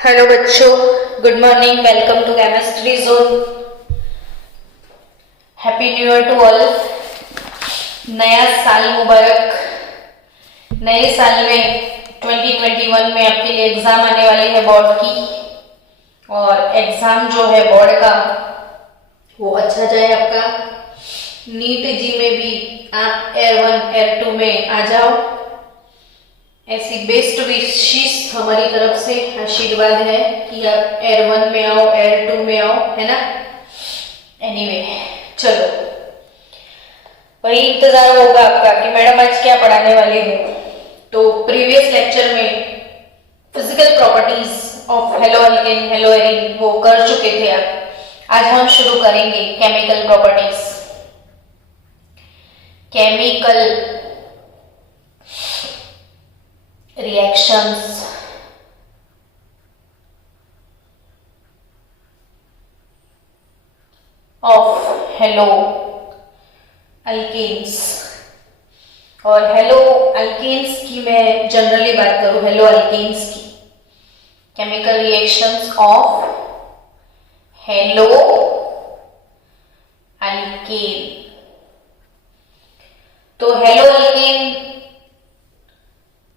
Hello बच्चों, good morning. Welcome to chemistry zone. Happy new year to all. नया साल मुबारक। नए साल में 2021 में आपके लिए एग्जाम आने वाली है बोर्ड की, और एग्जाम जो है बोर्ड का वो अच्छा जाए आपका। नीट जी में भी आप एयर 1 एयर 2 में आ जाओ, ऐसी बेस्ट विशेष हमारी तरफ से आशीर्वाद है कि आप एयर 1 में आओ, एयर 2 में आओ, है ना। एनीवे, चलो वही इंतजार होगा आपका कि मैडम आज क्या पढ़ाने वाले हो। तो प्रीवियस लेक्चर में physical properties of haloalkane haloarene वो कर चुके थे आप। आज हम शुरू करेंगे chemical properties. Chemical reactions of haloalkanes. और हेलो अल्केन्स की मैं जनरली बात करूं, हेलो अल्केन्स की chemical reactions of haloalkane. तो हेलो अल्केन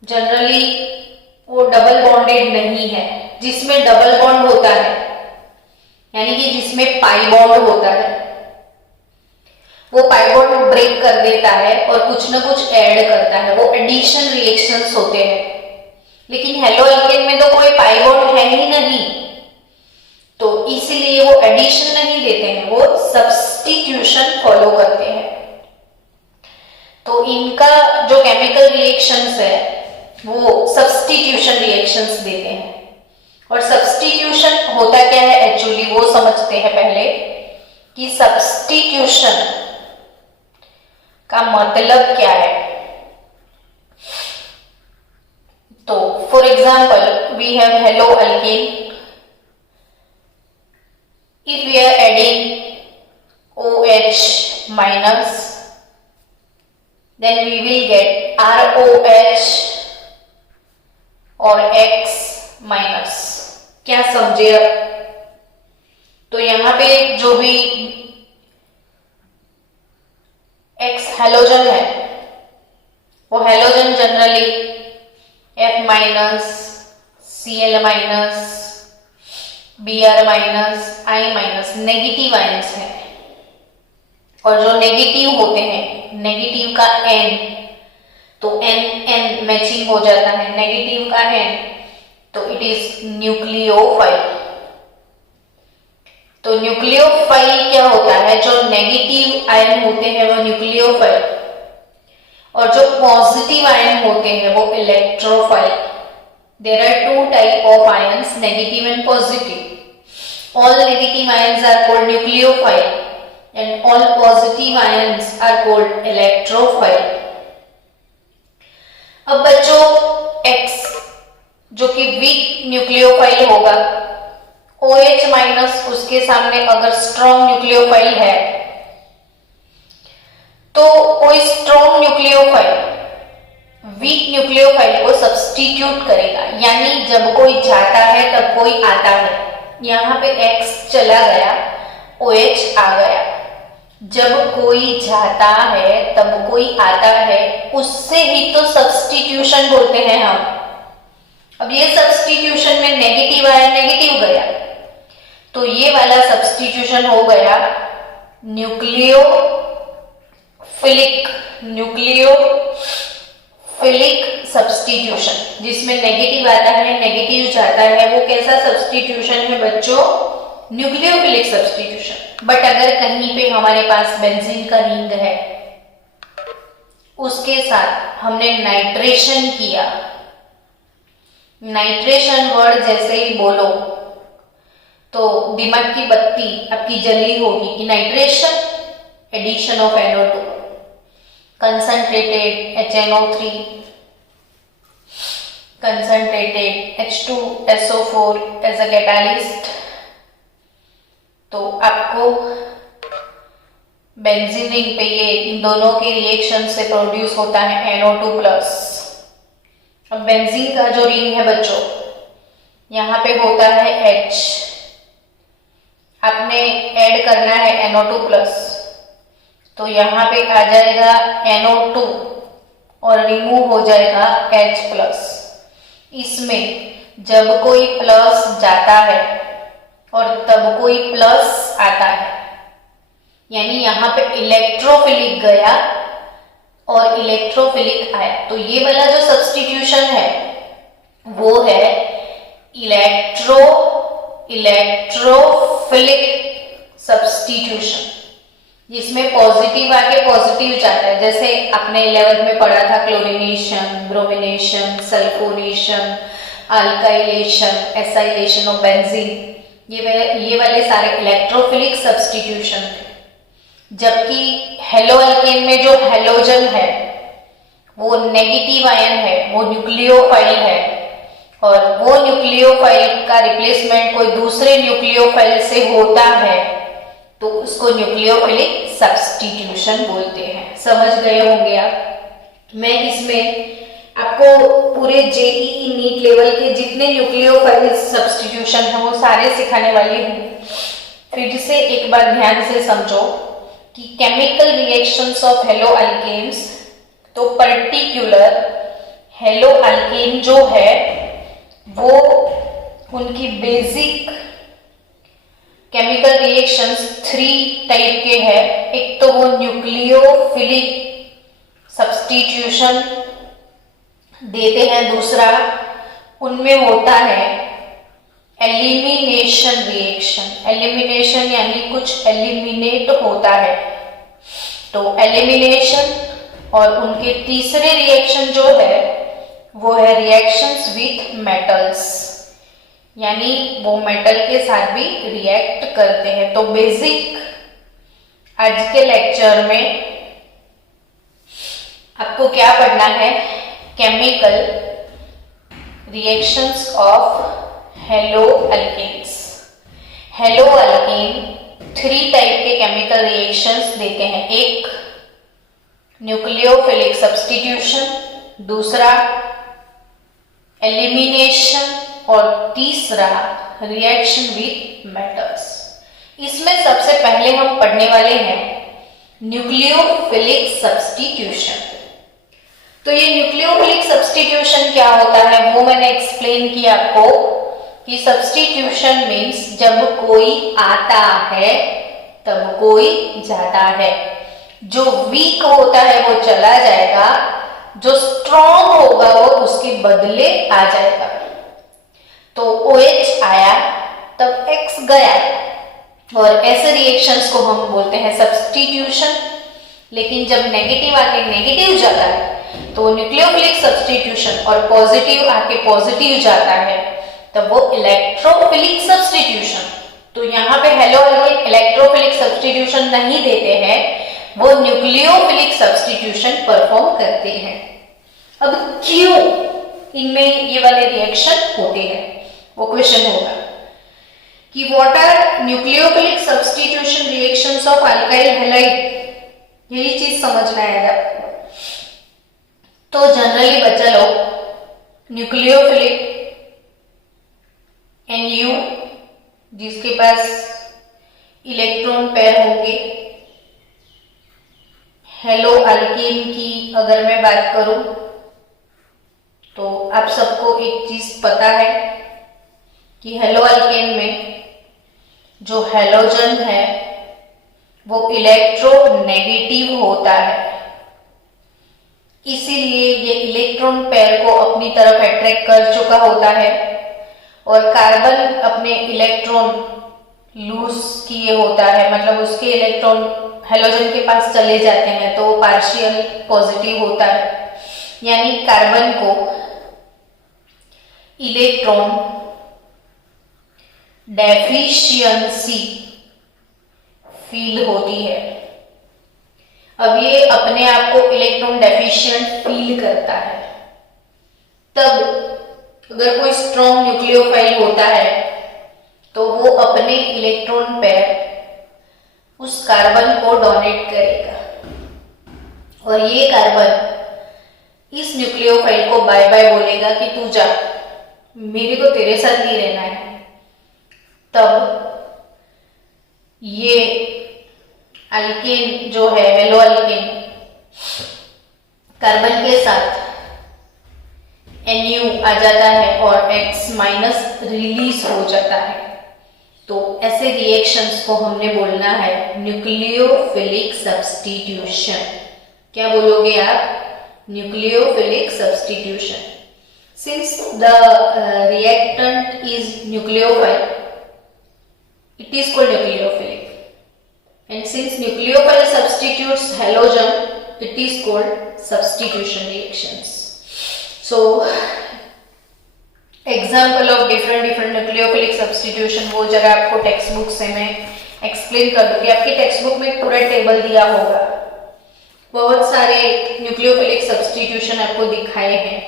जनरली वो डबल बॉन्डेड नहीं है। जिसमें डबल बॉन्ड होता है यानी कि जिसमें पाई बॉन्ड होता है वो पाई बॉन्ड ब्रेक कर देता है और कुछ ना कुछ ऐड करता है, वो एडिशन रिएक्शंस होते हैं। लेकिन हेलो अल्केन में तो कोई पाई बॉन्ड है ही नहीं, तो इसीलिए वो एडिशन नहीं देते हैं, वो सब्स्टिट्यूशन फॉलो करते हैं। तो इनका जो केमिकल रिएक्शंस है वो सब्स्टिट्यूशन रिएक्शंस देते हैं। और सब्स्टिट्यूशन होता क्या है एक्चुअली वो समझते हैं पहले कि सब्स्टिट्यूशन का मतलब क्या है। तो for example we have haloalkane. If we are adding OH minus, then we will get ROH और X माइनस। क्या समझे अब? तो यहां पे जो भी X हेलोजन है वो halogen generally F minus, Cl minus, Br minus, I minus negative ions है। और जो नेगेटिव होते हैं, नेगेटिव का N, तो N मैचिंग हो जाता है, नेगेटिव का N तो इट इज न्यूक्लियोफाइल। तो न्यूक्लियोफाइल क्या होता है? जो नेगेटिव आयन होते हैं वो न्यूक्लियोफाइल, और जो पॉजिटिव आयन होते हैं वो electrophile. There are two type of ions, negative and positive. All negative ions are called nucleophile and all positive ions are called electrophile. अब बच्चों X जो कि वीक न्यूक्लियोफाइल होगा, OH माइनस उसके सामने अगर स्ट्रॉन्ग न्यूक्लियोफाइल है तो कोई स्ट्रॉन्ग न्यूक्लियोफाइल वीक न्यूक्लियोफाइल को सब्स्टिट्यूट करेगा। यानी जब कोई जाता है तब कोई आता है। यहां पे X चला गया, OH आ गया। जब कोई जाता है तब कोई आता है, उससे ही तो सब्स्टिट्यूशन बोलते हैं हम। अब ये सब्स्टिट्यूशन में नेगेटिव आया, नेगेटिव गया, तो ये वाला सब्स्टिट्यूशन हो गया न्यूक्लियोफिलिक सब्स्टिट्यूशन। जिसमें नेगेटिव आता है, नेगेटिव जाता है, वो कैसा सब्स्टिट्यूशन है बच्चों? Nucleophilic substitution. बट अगर कहीं पे हमारे पास बेंजीन का रिंग है, उसके साथ हमने नाइट्रेशन किया, नाइट्रेशन वर्ड जैसे ही बोलो तो दिमाग की बत्ती आपकी जली होगी कि nitration, addition of NO2, concentrated HNO3, concentrated H2SO4 as a catalyst. तो आपको बेंजीन रिंग पे ये इन दोनों के रिएक्शन से प्रोड्यूस होता है NO2+। अब बेंजीन का जो रिंग है बच्चों, यहाँ पे होता है H, आपने ऐड करना है NO2 प्लस, तो यहाँ पे आ जाएगा NO2 और रिमूव हो जाएगा H प्लस। इसमें जब कोई प्लस जाता है और तब कोई प्लस आता है, यानी यहाँ पे इलेक्ट्रोफिलिक गया और इलेक्ट्रोफिलिक आया, तो ये वाला जो सब्स्टिट्यूशन है वो है इलेक्ट्रोफिलिक सब्स्टिट्यूशन, जिसमें पॉजिटिव आके पॉजिटिव जाता है। जैसे आपने 11th में पढ़ा था chlorination, bromination, sulphonation, alkylation, acylation of benzene, ये वाले सारे इलेक्ट्रोफिलिक सब्स्टिट्यूशन थे। जबकि हेलो अल्केन में जो हेलोजन है वो नेगेटिव आयन है, वो न्यूक्लियोफाइल है, और वो न्यूक्लियोफाइल का रिप्लेसमेंट कोई दूसरे न्यूक्लियोफाइल से होता है तो उसको न्यूक्लियोफिलिक सब्स्टिट्यूशन बोलते हैं। समझ गए होंगे आप। मैं इसमें आपको पूरे जेईई नीट लेवल के जितने न्यूक्लियोफाइल सब्स्टिट्यूशन है वो सारे सिखाने वाली हूँ। फिर से एक बार ध्यान से समझो कि chemical reactions of haloalkanes, तो पर्टिकुलर हेलो अल्केन जो है वो उनकी बेसिक केमिकल रिएक्शंस 3 टाइप के हैं। एक तो वो न्यूक्लियोफिलिक सब्स्टिट्यूशन देते हैं, दूसरा उनमें होता है एलिमिनेशन रिएक्शन। एलिमिनेशन यानी कुछ एलिमिनेट होता है, तो एलिमिनेशन। और उनके तीसरे रिएक्शन जो है वो है रिएक्शंस विथ मेटल्स, यानी वो मेटल के साथ भी रिएक्ट करते हैं। तो बेसिक आज के लेक्चर में आपको क्या पढ़ना है, chemical reactions of haloalkanes. Haloalkane 3 type के केमिकल रिएक्शंस देते हैं। एक न्यूक्लियोफिलिक सब्स्टिट्यूशन, दूसरा एलिमिनेशन, और तीसरा रिएक्शन विथ मेटल्स। इसमें सबसे पहले हम पढ़ने वाले हैं न्यूक्लियोफिलिक सब्स्टिट्यूशन। तो ये न्यूक्लियोफिलिक सब्स्टिट्यूशन क्या होता है वो मैंने एक्सप्लेन किया आपको कि सब्स्टिट्यूशन मीन्स जब कोई आता है तब कोई जाता है। जो वीक होता है वो चला जाएगा, जो स्ट्रॉन्ग होगा वो उसके बदले आ जाएगा। तो OH आया तब X गया, और ऐसे रिएक्शंस को हम बोलते हैं सब्स्टिट्यूशन। लेकिन जब नेगेटिव आके नेगेटिव जाता है तो न्यूक्लियोफिलिक सब्स्टिट्यूशन, और पॉजिटिव आके पॉजिटिव जाता है तब वो इलेक्ट्रोफिलिक सब्स्टिट्यूशन। तो यहाँ पे हेलो अल्केन इलेक्ट्रोफिलिक सब्स्टिट्यूशन नहीं देते हैं, वो न्यूक्लियोफिलिक सब्स्टिट्यूशन परफॉर्म करते हैं। अब क्यों इनमें ये वाले रिएक्शन होते हैं वो क्वेश्चन होगा कि what are nucleophilic substitution reactions of alkyl halide, यही चीज समझना है आपको। तो जनरली बच्चा लोग न्यूक्लियोफिलिक NU जिसके पास इलेक्ट्रॉन पेयर होंगे, हेलो अल्केन की अगर मैं बात करूं तो आप सबको एक चीज पता है कि हेलो अल्केन में जो हेलोजन है वो इलेक्ट्रोनेगेटिव होता है, इसीलिए ये इलेक्ट्रॉन पेयर को अपनी तरफ अट्रैक्ट कर चुका होता है, और कार्बन अपने इलेक्ट्रॉन लूज किए होता है, मतलब उसके इलेक्ट्रॉन हेलोजन के पास चले जाते हैं तो वो पार्शियल पॉजिटिव होता है। यानी कार्बन को इलेक्ट्रॉन डेफिशिएंसी फील होती है। अब ये अपने आप को इलेक्ट्रॉन डेफिशिएंट फील करता है, तब अगर कोई स्ट्रॉन्ग न्यूक्लियोफाइल होता है तो वो अपने इलेक्ट्रॉन पेयर उस कार्बन को डोनेट करेगा, और ये कार्बन इस न्यूक्लियोफाइल को बाय बाय बोलेगा कि तू जा, मेरे को तेरे साथ ही रहना है, तब ये अल्केन जो है, हेलो अल्केन, कार्बन के साथ NU आ जाता है और X माइनस रिलीज हो जाता है। तो ऐसे रिएक्शंस को हमने बोलना है न्यूक्लियोफिलिक सब्स्टिट्यूशन। क्या बोलोगे आप? Nucleophilic substitution. Since the reactant is nucleophile, it is called nucleophilic, and since nucleophile substitutes halogen, it is called substitution reactions. So example of different nucleophilic substitution वो जगह आपको टेक्स्ट बुक से मैं explain कर दूंगी। आपकी टेक्स्ट बुक में पूरा टेबल दिया होगा, बहुत सारे न्यूक्लियोफिलिक सब्स्टिट्यूशन आपको दिखाए हैं,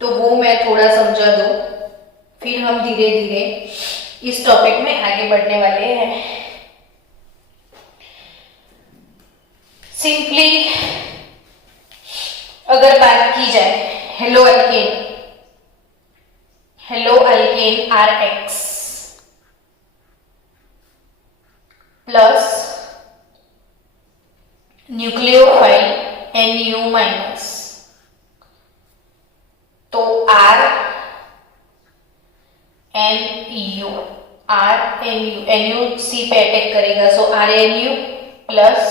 तो वो मैं थोड़ा समझा दूं, फिर हम धीरे धीरे इस टॉपिक में आगे बढ़ने वाले हैं। सिंपली अगर बात की जाए hello alkane RX plus nucleophile NU minus, तो RNU C पे अटैक करेगा, सो RNU प्लस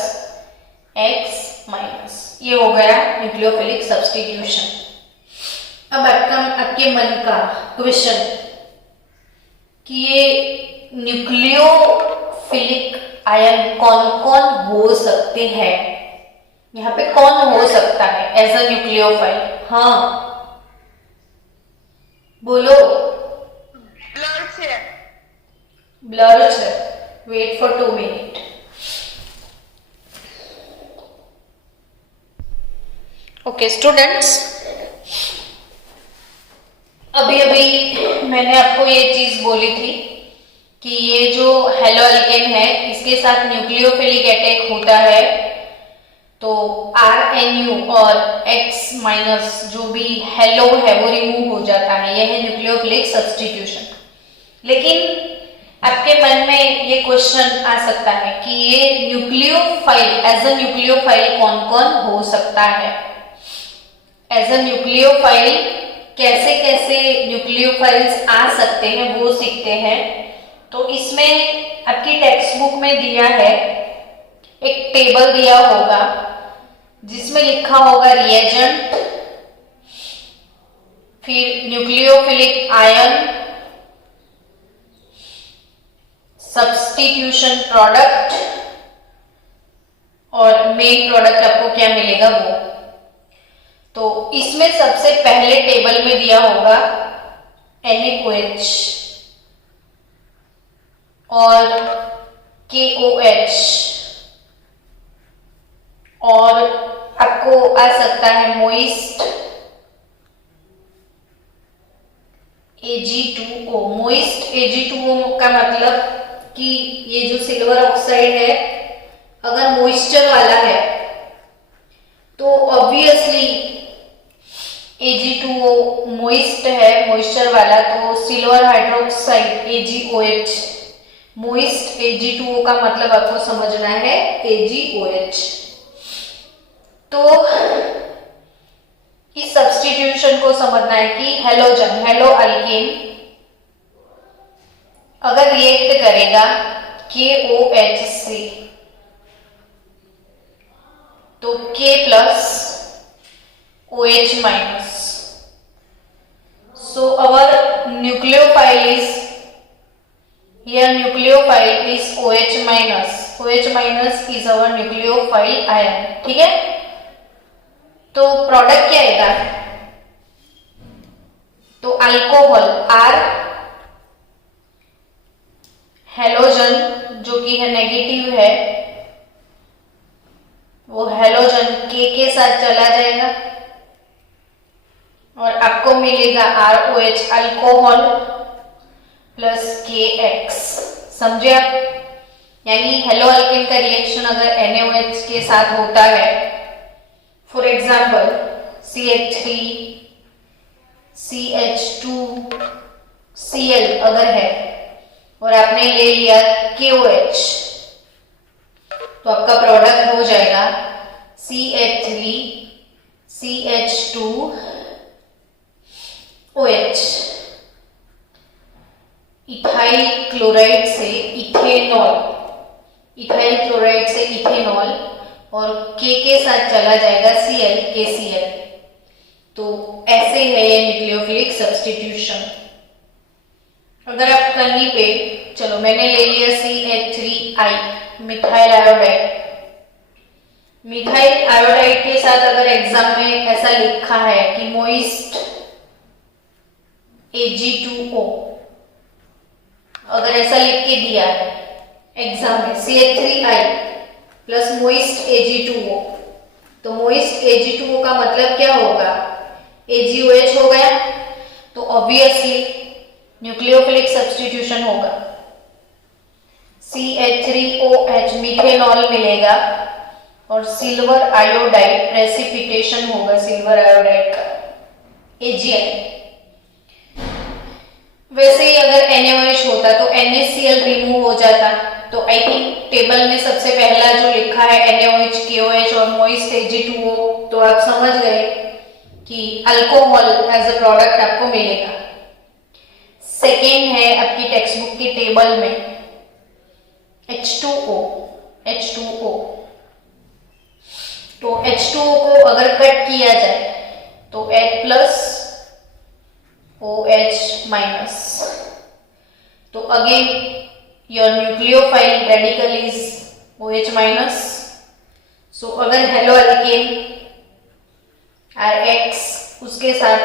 X माइनस, ये हो गया न्यूक्लियोफिलिक सब्स्टिट्यूशन। अब आपके मन का क्वेश्चन कि ये न्यूक्लियोफिलिक आयन कौन कौन हो सकते हैं, यहाँ पे कौन हो सकता है एज अ न्यूक्लियोफाइल? हाँ बोलो। ब्लर से wait for 2 minute. Okay students, अभी मैंने आपको ये चीज बोली थी कि ये जो हेलो अल्केन है इसके साथ न्यूक्लियोफिलिक अटैक होता है, तो RNU और X माइनस जो भी हेलो है वो रिमूव हो जाता है, यह है न्यूक्लियोफिलिक सब्स्टिट्यूशन। लेकिन आपके मन में ये क्वेश्चन आ सकता है कि ये न्यूक्लियोफाइल, एज अ न्यूक्लियोफाइल कौन कौन हो सकता है? एज अ न्यूक्लियोफाइल कैसे कैसे न्यूक्लियोफाइल्स आ सकते हैं वो सीखते हैं। तो इसमें आपकी टेक्स्ट बुक में दिया है, एक टेबल दिया होगा जिसमें लिखा होगा रिएजेंट, फिर न्यूक्लियोफिलिक आयन, सब्स्टिट्यूशन प्रोडक्ट और मेन प्रोडक्ट आपको क्या मिलेगा वो। तो इसमें सबसे पहले टेबल में दिया होगा NaOH और KOH, और आपको आ सकता है मोइस्ट Ag2O। मोइस्ट Ag2O का मतलब कि ये जो सिल्वर ऑक्साइड है अगर मॉइस्चर वाला है तो ऑब्वियसली Ag2O मोइस्ट है, मॉइस्चर वाला, तो silver hydroxide AgOH, moist Ag2O का मतलब आपको समझना है AgOH। तो इस सब्स्टिट्यूशन को समझना है कि हेलोजन, हेलो अल्केन अगर रिएक्ट करेगा KOH से तो K plus OH minus. So our nucleophile is OH minus. OH minus is our nucleophile ion. ठीक है? तो प्रोडक्ट क्या आएगा? तो अल्कोहल R, हेलोजन जो कि है नेगेटिव है, वो हेलोजन के साथ चला जाएगा और आपको मिलेगा ROH अल्कोहल प्लस KX। समझे आप? यानी हेलो अल्केन का रिएक्शन अगर NaOH के साथ होता है, फॉर एग्जाम्पल CH3 CH2Cl अगर है और आपने ले लिया KOH, तो आपका प्रोडक्ट हो जाएगा CH3CH2OH। इथाइल क्लोराइड से इथेनॉल, इथाइल क्लोराइड से इथेनॉल और के साथ चला जाएगा Cl, KCl। तो ऐसे है ये न्यूक्लियोफिलिक सब्स्टिट्यूशन। अगर आप कहीं पे, चलो मैंने ले लिया CH3I, methyl iodide. Methyl iodide के साथ अगर एग्जाम में ऐसा लिखा है कि मोइस्ट Ag2O, अगर ऐसा लिख के दिया है एग्जाम में CH3I प्लस मोइस्ट Ag2O, तो मोइस्ट Ag2O का मतलब क्या होगा? AgOH हो गया। तो ऑब्वियसली न्यूक्लियोफिलिक सब्स्टिट्यूशन होगा। CH3OH मिथेनॉल मिलेगा और सिल्वर आयोडाइड प्रेसिपिटेशन होगा सिल्वर आयोडाइड का, AgI। वैसे ही अगर NaOH होता तो NaCl रिमूव हो जाता। तो आई थिंक टेबल में सबसे पहला जो लिखा है NaOH, KOH और मोइस्ट Ag2O, तो आप समझ गए कि अल्कोहल एज अ प्रोडक्ट आपको मिलेगा। सेकेंड है आपकी टेक्स्ट बुक के टेबल में H2O। तो H2O को अगर कट किया जाए तो H प्लस OH माइनस, तो again your nucleophile radical is OH minus. So अगर हेलो एल्केन RX उसके साथ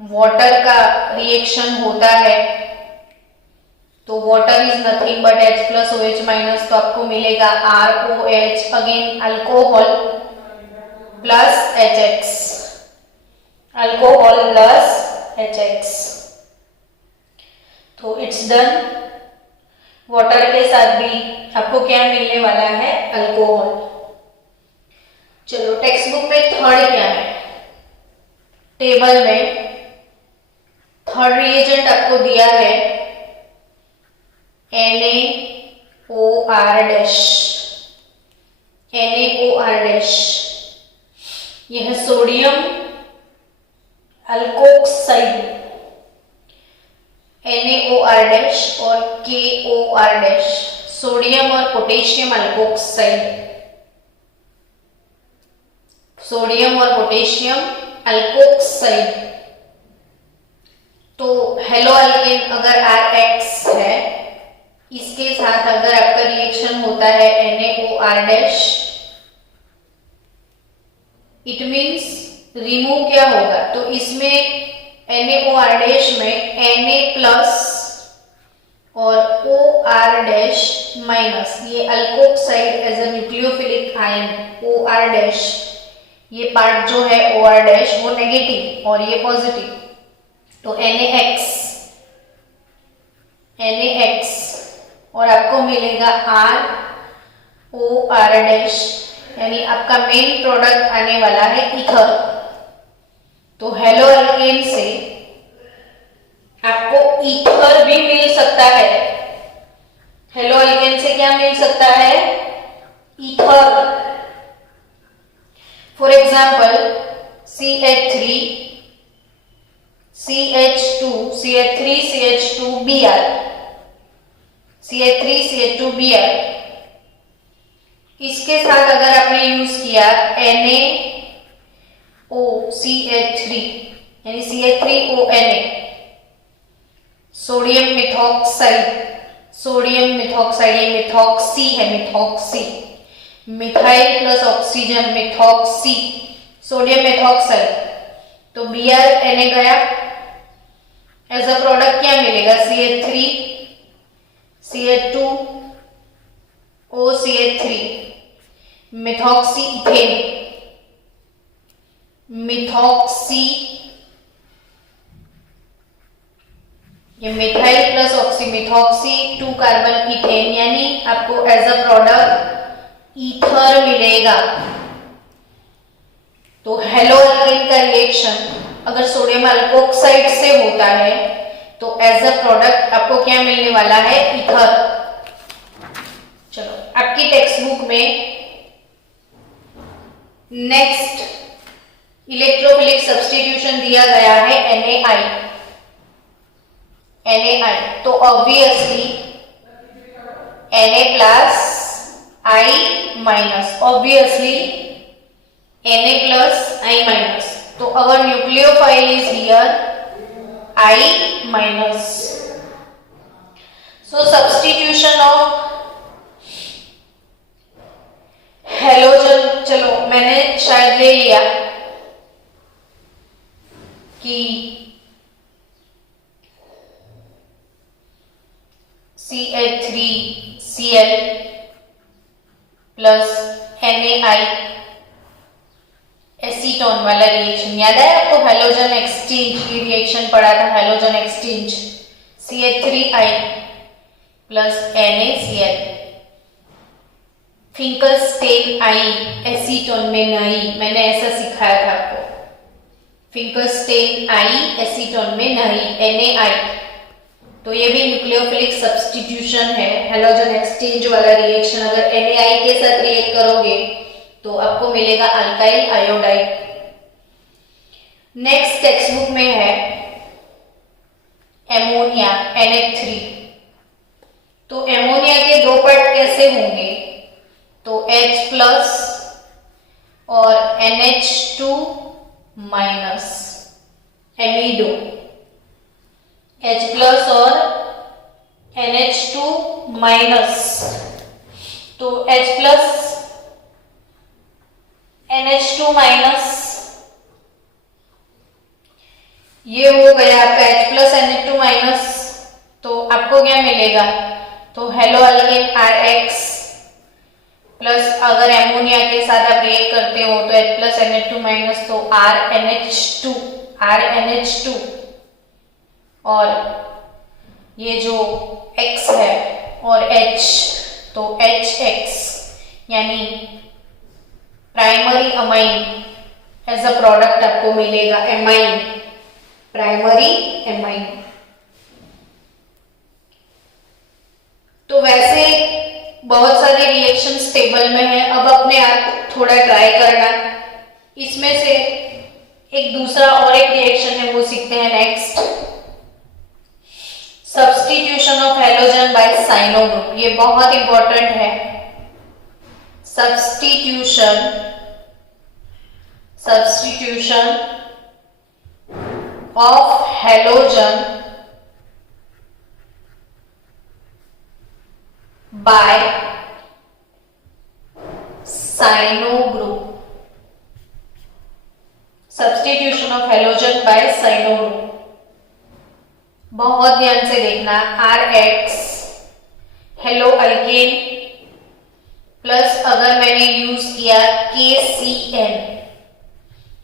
वाटर का रिएक्शन होता है तो water is nothing but H plus OH minus, तो आपको मिलेगा ROH, again alcohol plus HX, alcohol plus HX। तो इट्स डन। वाटर के साथ भी आपको क्या मिलने वाला है? अल्कोहल। चलो टेक्स्ट बुक में थर्ड क्या है? टेबल में थर्ड रिएजेंट आपको दिया है NaOR-, NaOR-, यह सोडियम अल्कोक्साइड, NaOR- और KOR-, सोडियम और पोटेशियम अल्कोक्साइड, सोडियम और पोटेशियम अल्कोक्साइड। तो हेलो अल्केन अगर RX है, इसके साथ अगर आपका रिएक्शन होता है NaOR-, इट मींस रिमूव क्या होगा? तो इसमें NaOR- में Na प्लस और OR- माइनस, ये alkoxide as a nucleophilic ion OR-, ये पार्ट जो है OR- वो नेगेटिव और ये पॉजिटिव, तो NaX और आपको मिलेगा ROR-, यानी आपका मेन प्रोडक्ट आने वाला है ईथर। तो हेलो अल्केन से आपको ईथर भी मिल सकता है। हेलो अल्केन से क्या मिल सकता है? ईथर। फॉर एग्जाम्पल CH3CH2Br, इसके साथ अगर आपने यूज किया NaOCH3 यानी CH3ONa, सोडियम मिथॉक्साइड, ये मिथॉक्सी है, methyl plus oxygen methoxy, sodium methoxide, तो Br Na गया। एज अ प्रोडक्ट क्या मिलेगा? CH3 CH2OCH3 मिथॉक्सी इथेन, ये methyl plus oxy methoxy 2 carbon ethane, यानी आपको एज अ प्रोडक्ट ईथर मिलेगा। तो हेलो अल्केन का रिएक्शन अगर सोडियम अल्कोक्साइड से होता है तो एज अ प्रोडक्ट आपको क्या मिलने वाला है, ईथर। चलो आपकी टेक्स्ट बुक में नेक्स्ट इलेक्ट्रोफिलिक सब्स्टिट्यूशन दिया गया है NaI। तो obviously Na plus I minus, obviously Na plus I minus. तो our nucleophile is here I minus. So substitution of halogen, चलो मैंने शायद ले लिया कि CH3Cl प्लस NaI एसीटोन वाला रिएक्शन याद है आपको, हेलोजन एक्सचेंज की रिएक्शन पढ़ा था, halogen exchange CH3I plus NaCl, Finkelstein I acetone में नहीं, मैंने ऐसा सिखाया था आपको, फिंकलस्टेन आई एसीटोन में नहीं, NaI। तो ये भी न्यूक्लियोफिलिक सब्स्टिट्यूशन है, हेलोजन एक्सचेंज वाला रिएक्शन। अगर NaI के साथ रिएक्ट करोगे तो आपको मिलेगा alkyl iodide. Next text book में है एमोनिया NH3। तो एमोनिया के दो पार्ट कैसे होंगे, तो H प्लस और NH2 माइनस, एमिडो, H प्लस और NH2 माइनस। तो H प्लस NH2 माइनस ये हो गया आपका H प्लस NH2 माइनस। तो आपको क्या मिलेगा, तो हेलो अल्केन RH प्लस, अगर एमोनिया के साथ आप रिएक्ट करते हो तो H प्लस NH2 माइनस, तो RNH2 और ये जो X है और H, तो HX यानी primary amine as a product आपको मिलेगा, एमाइन, प्राइमरी एमाइन। तो वैसे बहुत सारे रिएक्शंस टेबल में है, अब अपने आप थोड़ा ट्राई करना। इसमें से एक दूसरा और एक रिएक्शन है वो सीखते हैं next, substitution of halogen by cyano group. ये बहुत इंपॉर्टेंट है, substitution of halogen by cyano group, substitution of halogen by cyano group. बहुत ध्यान से देखना, RX हेलो अल्केन प्लस अगर मैंने यूज किया KCN,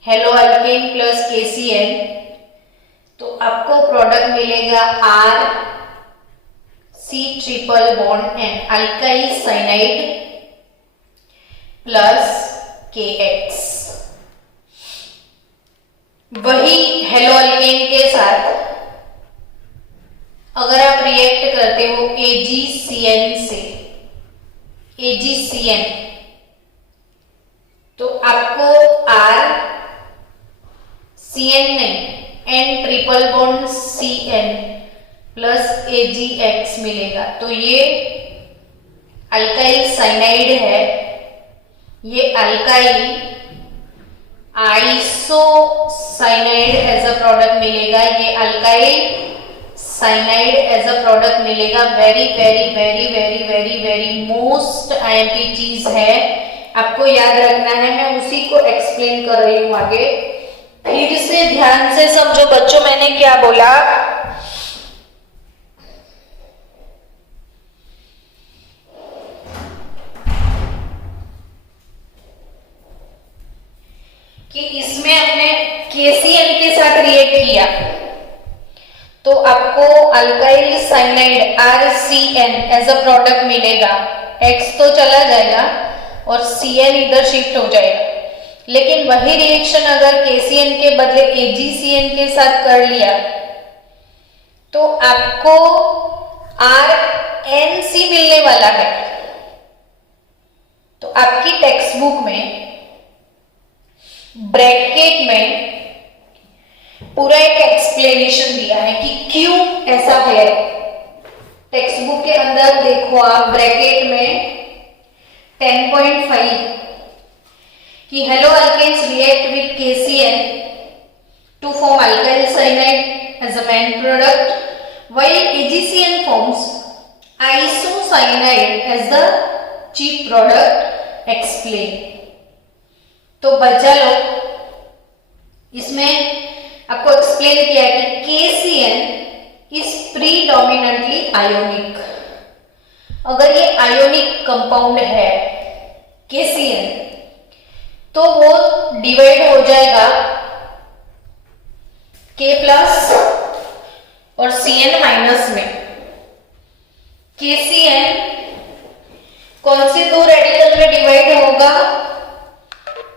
hello alkane plus KCN, तो आपको प्रोडक्ट मिलेगा RC triple bond N, alkyl cyanide plus KX। वही हेलो अल्केन के साथ अगर आप रिएक्ट करते हो AgCN से, AgCN, तो आपको RCN नहीं, N triple bond CN plus AgX मिलेगा। तो ये अल्काइल साइनाइड है, ये alkyl isocyanide as a product मिलेगा, ये alkyl cyanide as a product मिलेगा। Very very very very very very most IMP चीज है, आपको याद रखना है। मैं उसी को एक्सप्लेन कर रही हूं आगे, फिर से ध्यान से समझो बच्चों, मैंने क्या बोला। कि इसमें हमने KCN के साथ रिएक्ट किया तो आपको alkyl cyanide RCN as a product मिलेगा, X तो चला जाएगा और CN इधर शिफ्ट हो जाएगा। लेकिन वही रिएक्शन अगर KCN के बदले AgCN के साथ कर लिया तो आपको RNC मिलने वाला है। तो आपकी टेक्स्ट बुक में ब्रैकेट में पूरा एक एक्सप्लेनेशन दिया है कि क्यों ऐसा है। टेक्स्ट बुक के अंदर देखो आप ब्रैकेट में 10.5 कि haloalkanes react with KCN to form alkyl cyanide as a main product while AgCN forms isocyanide as the chief product explain. तो बच्चा लोग इसमें आपको एक्सप्लेन किया है कि KCN इज प्रीडोमिनेंटली आयोनिक। अगर ये आयोनिक कंपाउंड है KCN तो वो डिवाइड हो जाएगा K प्लस और Cn माइनस में। KCN कौन से दो रेडिकल में डिवाइड होगा?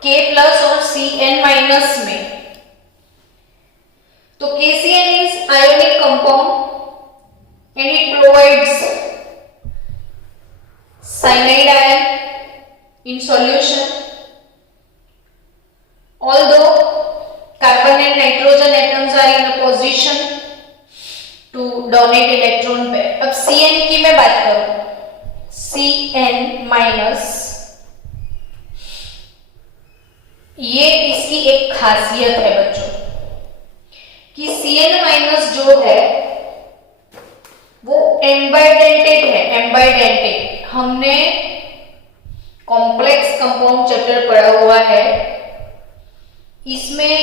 K प्लस और Cn माइनस में। तो KCN is ionic compound and it provides cyanide ion in solution. Although carbon and nitrogen atoms are in a position to donate electron pair. अब Cn की मैं बात करूं, Cn माइनस, ये इसकी एक खासियत है बच्चों कि Cn माइनस जो है वो एम्बाइडेंटेड है। एम्बाइडेंटेड हमने कॉम्प्लेक्स कंपाउंड चैप्टर पढ़ा हुआ है, इसमें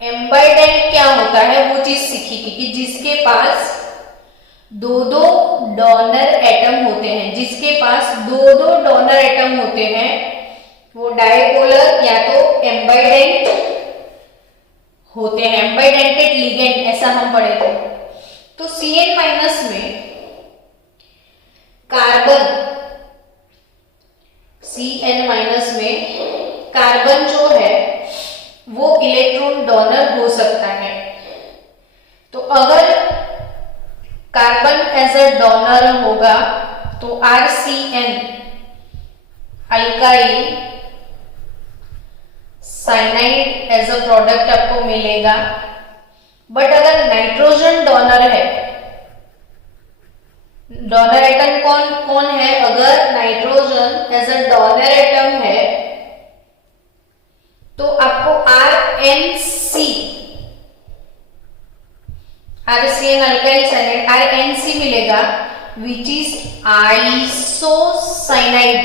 एम्बाइडेंट क्या होता है वो चीज सीखी थी कि जिसके पास दो दो डोनर एटम होते हैं, जिसके पास दो दो डोनर एटम होते हैं वो डायपोलर या तो एम्बाइडेंट होते हैं, एम्बाइडेंटेड लिगेंड ऐसा हम पढ़े थे। तो Cn माइनस में कार्बन, Cn माइनस में कार्बन जो है वो इलेक्ट्रॉन डोनर हो सकता है। तो अगर कार्बन एज अ डोनर होगा तो RCN alkyl cyanide as a product आपको मिलेगा। बट अगर नाइट्रोजन डोनर है, डोनर एटम कौन कौन है? अगर nitrogen as a donor atom है तो आपको RNC, RCN alkyl cyanide RNC मिलेगा विच इज आइसोसाइनाइड।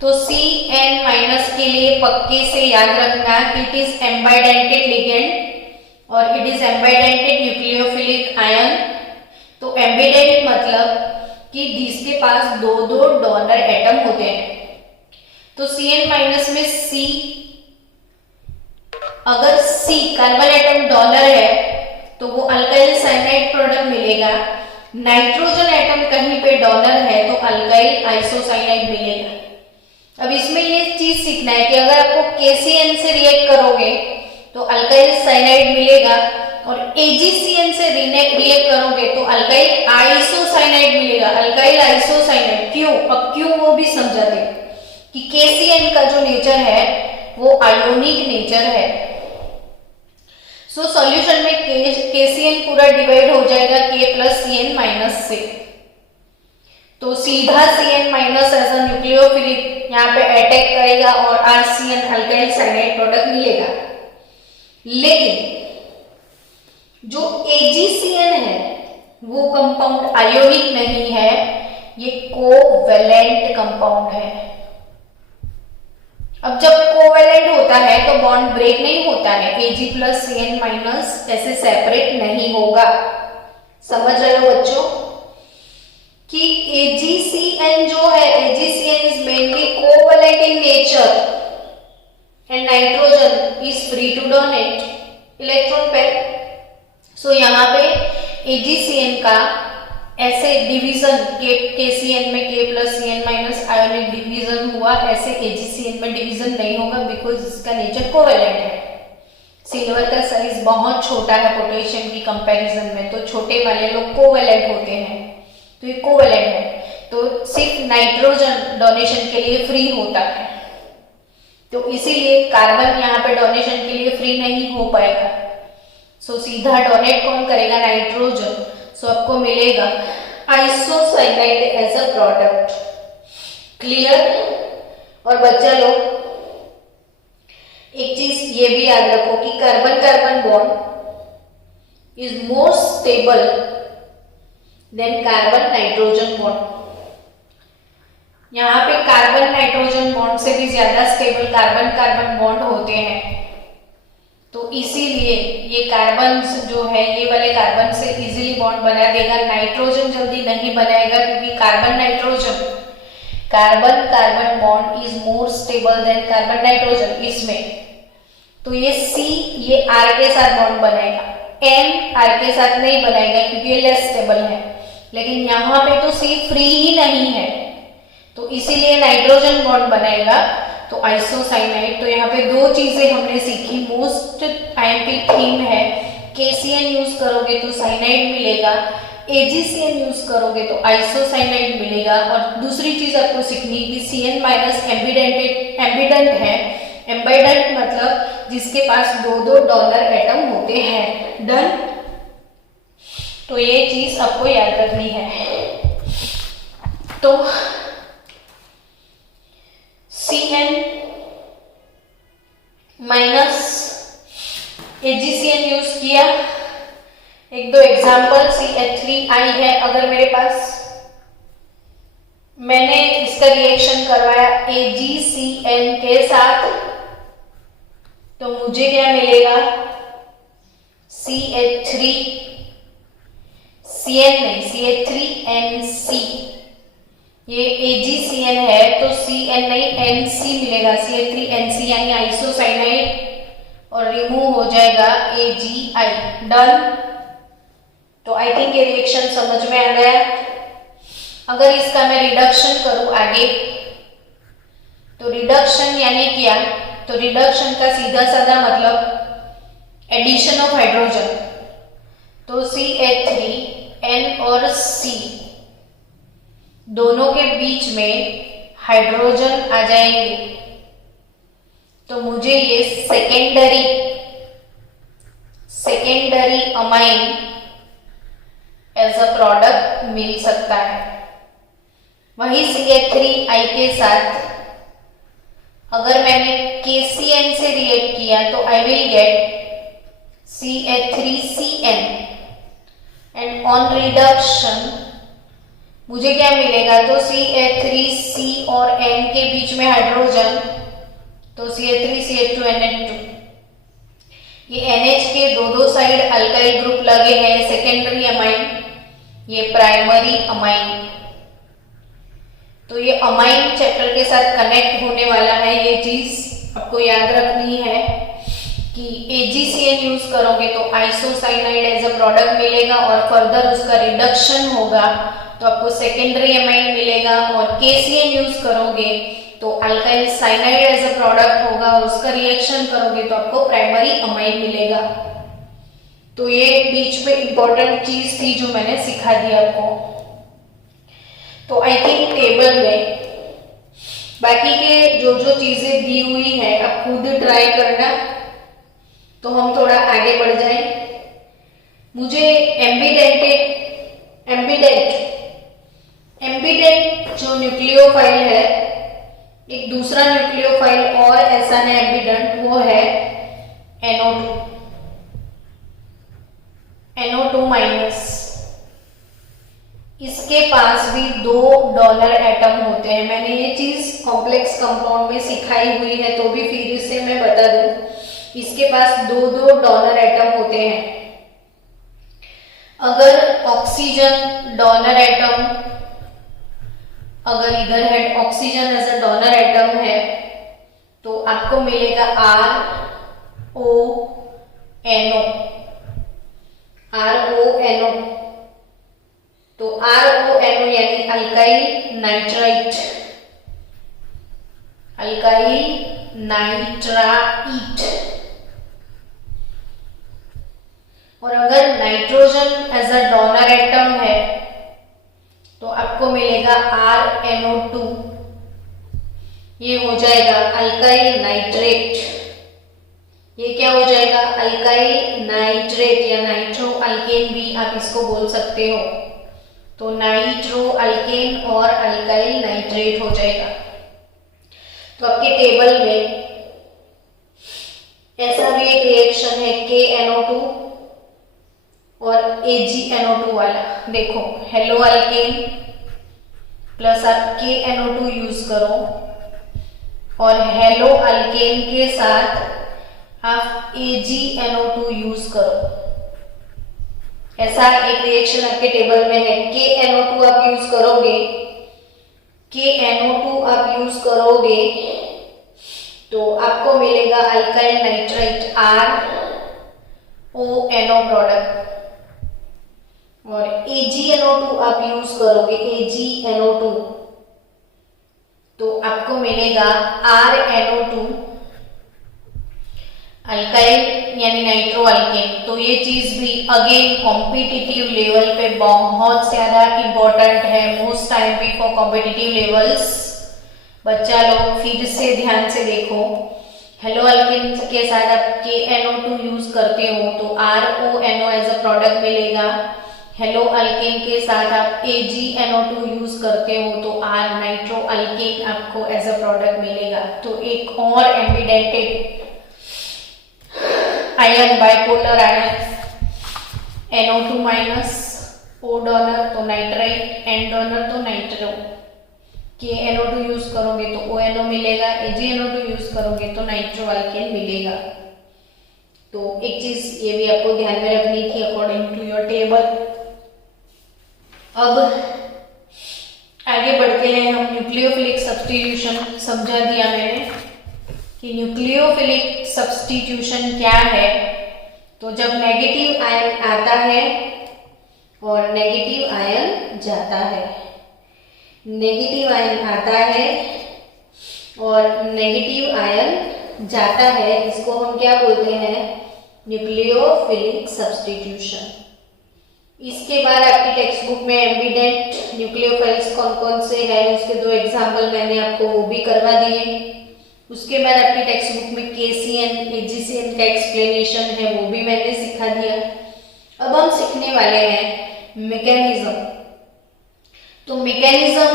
तो Cn माइनस के लिए पक्के से याद रखना कि इट इज एम्बाइडेंटेड लिगेंड और it is ambidentate nucleophilic ion. तो एम्बाइडेंट मतलब कि जिसके पास दो दो डोनर एटम होते हैं। तो Cn माइनस में C, अगर C कार्बन एटम डोनर है तो वो अल्काइल साइनाइड प्रोडक्ट मिलेगा। नाइट्रोजन एटम कहीं पे डोनर है तो अल्काइल आइसोसाइनाइड मिलेगा। अब इसमें ये चीज सीखना है कि अगर आपको KCN से रिएक्ट करोगे तो अल्काइल साइनाइड मिलेगा और AgCN से रिएक्ट करोगे तो अल्काइल आइसोसाइनाइड मिलेगा। अल्काइल आइसोसाइनाइड क्यों? अब क्यों वो भी समझाते कि KCN का जो नेचर है वो आयोनिक नेचर है। सो सॉल्यूशन में KCN पूरा डिवाइड हो जाएगा K प्लस Cn माइनस से। तो सीधा Cn minus as a nucleophilic यहाँ पे अटैक करेगा और RCN अल्काइल साइनाइड प्रोडक्ट मिलेगा। लेकिन जो AgCN है वो कंपाउंड आयोनिक नहीं है, ये कोवेलेंट कंपाउंड है। अब जब कोवेलेंट होता है तो बॉन्ड ब्रेक नहीं होता है, Ag प्लस Cn माइनस ऐसे सेपरेट नहीं होगा। समझ रहे हो बच्चों कि AgCN जो है, AgCN is mainly covalent in nature and nitrogen is free to donate electron pair. So यहाँ पे AgCN का ऐसे डिवीजन के सी एन में K plus C N minus ionic division हुआ, ऐसे एजीसीएन में डिवीजन नहीं होगा बिकॉज इसका नेचर कोवेलेंट है। सिल्वर का साइज बहुत छोटा है पोटेशियम की कंपैरिजन में, तो छोटे वाले लोग कोवेलेंट होते हैं, तो ये कोवेलेंट है, तो सिर्फ नाइट्रोजन डोनेशन के लिए फ्री होता है, तो इसीलिए कार्बन यहाँ पे डोनेशन के लिए फ्री नहीं हो पाएगा। सो सीधा डोनेट कौन करेगा? नाइट्रोजन। सो आपको मिलेगा isocyanide as a product. Clear? और बच्चा लोग एक चीज ये भी याद रखो कि carbon carbon bond is more stable then carbon nitrogen bond. यहाँ पे कार्बन नाइट्रोजन बॉन्ड से भी ज्यादा स्टेबल कार्बन कार्बन बॉन्ड होते हैं, तो इसीलिए ये कार्बन जो है ये वाले कार्बन से इजीली बॉन्ड बना देगा, नाइट्रोजन जल्दी नहीं बनाएगा क्योंकि carbon nitrogen carbon carbon bond is more stable then carbon nitrogen इसमें। तो ये C ये R के साथ बॉन्ड बनाएगा, M R के साथ नहीं बनाएगा क्योंकि ये लेस स्टेबल है, लेकिन यहाँ पे तो C फ्री ही नहीं है, तो इसीलिए नाइट्रोजन बॉन्ड बनेगा, तो आइसोसाइनाइड। तो यहाँ पे दो चीजें हमने सीखी, मोस्ट आईएमपी थीम है, KCN यूज करोगे तो साइनाइड मिलेगा, AgCN यूज करोगे तो आइसोसाइनाइड मिलेगा। और दूसरी चीज आपको सीखनी कि CN माइनस एम्बिडेंट है, एम्बिडेंट मतलब जिसके पास दो दो डोनर एटम होते हैं। डन? तो ये चीज आपको याद रखनी है। तो CN माइनस AgCN यूज किया, एक दो एग्जाम्पल CH3I है, अगर मेरे पास मैंने इसका रिएक्शन करवाया AgCN के साथ तो मुझे क्या मिलेगा? CH3 CN नहीं CH3NC, ये AgCN है तो CN नहीं NC मिलेगा, CH3NC यानी आइसोसाइनाइड और रिमूव हो जाएगा AgI। डन? तो आई थिंक ये रिएक्शन समझ में आ गया। अगर इसका मैं रिडक्शन करूं आगे, तो रिडक्शन यानी क्या? तो रिडक्शन का सीधा साधा मतलब एडिशन ऑफ हाइड्रोजन, तो CH3N और C दोनों के बीच में हाइड्रोजन आ जाएंगे, तो मुझे ये secondary amine as a product मिल सकता है। वही CH3I के साथ अगर मैंने KCN से रिएक्ट किया तो I will get CH3CN and on reduction मुझे क्या मिलेगा? तो CH3C और N के बीच में हाइड्रोजन, तो CH3CH2NH2। ये NH के दो साइड अल्काइल ग्रुप लगे हैं, सेकेंडरी अमाइन, ये प्राइमरी अमाइन। तो ये अमाइन चैप्टर के साथ कनेक्ट होने वाला है, ये चीज आपको याद रखनी है कि AgCN यूज करोगे तो आइसोसाइनाइड एज अ प्रोडक्ट मिलेगा और फर्दर उसका रिडक्शन होगा तो आपको सेकेंडरी अमाइन मिलेगा, और KCN यूज करोगे तो alkyl cyanide as a product होगा और उसका रिएक्शन करोगे तो आपको प्राइमरी अमाइन मिलेगा। तो ये बीच में इंपॉर्टेंट चीज थी जो मैंने सिखा दी आपको। तो आई थिंक टेबल में बाकी के जो जो चीजें दी हुई है आप खुद ट्राई करना। तो हम थोड़ा आगे बढ़ जाएं। मुझे एम्बिडेंट जो न्यूक्लियोफाइल है, एक दूसरा न्यूक्लियोफाइल और ऐसा है एम्बिडेंट, वो है NO2 माइनस। इसके पास भी दो डोनर एटम होते हैं। मैंने ये चीज कॉम्प्लेक्स कंपाउंड में सिखाई हुई है तो भी फिर से मैं बता दूं, इसके पास दो डोनर एटम होते हैं। अगर ऑक्सीजन डोनर एटम, अगर इधर है oxygen as a donor atom है तो आपको मिलेगा RONO। तो RONO यानी अल्काइल नाइट्राइट, अल्काइल नाइट्राइट। और अगर nitrogen as a donor atom है तो आपको मिलेगा RNO2, ये हो जाएगा अल्काइल नाइट्रेट। ये क्या हो जाएगा? अल्काइल नाइट्रेट या नाइट्रो अल्केन भी आप इसको बोल सकते हो। तो नाइट्रो अल्केन और अल्काइल नाइट्रेट हो जाएगा। तो आपके टेबल में ऐसा भी एक रिएक्शन है KNO2 और AgNO2 वाला। देखो हेलो अल्केन प्लस आप KNO2 यूज करो और हेलो अल्केन के साथ आप AgNO2 यूज करो। ऐसा एक रिएक्शन आपके टेबल में है। KNO2 आप यूज करोगे, KNO2 आप यूज करोगे तो आपको मिलेगा अल्काइल नाइट्राइट RONO प्रोडक्ट। और AgNO2 आप यूज करोगे, AgNO2, तो आपको मिलेगा RNO2 अल्काइल यानी नाइट्रो अल्केन। तो ये चीज भी अगेन कॉम्पिटिटिव लेवल पे बहुत ज्यादा इंपॉर्टेंट है, मोस्ट टाइम पे फॉर कॉम्पिटिटिव लेवल्स। बच्चा लोग फिर से ध्यान से देखो, हेलो अल्केन के साथ आप KNO2 यूज करते हो तो RONO एज अ प्रोडक्ट मिलेगा। हेलो अल्केन के साथ आप AgNO2 यूज करते हो तो R नाइट्रो अल्केन आपको एज अ प्रोडक्ट मिलेगा। तो एक और ambidentate ion, bipolar ion, NO2 minus, O donor तो नाइट्राइट, N डोनर तो नाइट्रो। KNO2 यूज करोगे तो ONO मिलेगा, AgNO2 यूज करोगे तो नाइट्रो अल्केन मिलेगा। तो एक चीज ये भी आपको ध्यान में रखनी थी अकॉर्डिंग टू योर टेबल। अब आगे बढ़ते हैं हम। न्यूक्लियोफिलिक सब्स्टिट्यूशन समझा दिया मैंने कि न्यूक्लियोफिलिक सब्स्टिट्यूशन क्या है। तो जब नेगेटिव आयन आता है और नेगेटिव आयन जाता है, नेगेटिव आयन आता है और नेगेटिव आयन जाता है, इसको हम क्या बोलते हैं? Nucleophilic substitution. इसके बाद आपकी टेक्स्ट बुक में एम्बिडेंट न्यूक्लियोफाइल्स कौन कौन से हैं उसके 2 एग्जाम्पल मैंने आपको वो भी करवा दिए। उसके बाद आपकी टेक्स्ट बुक में KCN, AgCN का एक्सप्लेनेशन है, वो भी मैंने सिखा दिया। अब हम सीखने वाले हैं मैकेनिज्म। तो मैकेनिज्म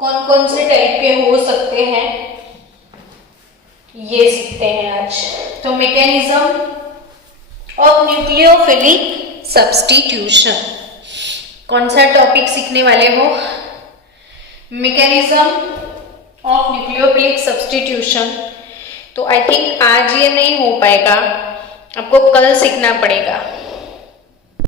कौन कौन से टाइप के हो सकते हैं ये सीखते हैं आज। तो मैकेनिज्म ऑफ न्यूक्लियोफिलिक सब्स्टिट्यूशन, कौन सा टॉपिक सीखने वाले हो? Mechanism of nucleophilic substitution. तो आई थिंक आज ये नहीं हो पाएगा, आपको कल सीखना पड़ेगा।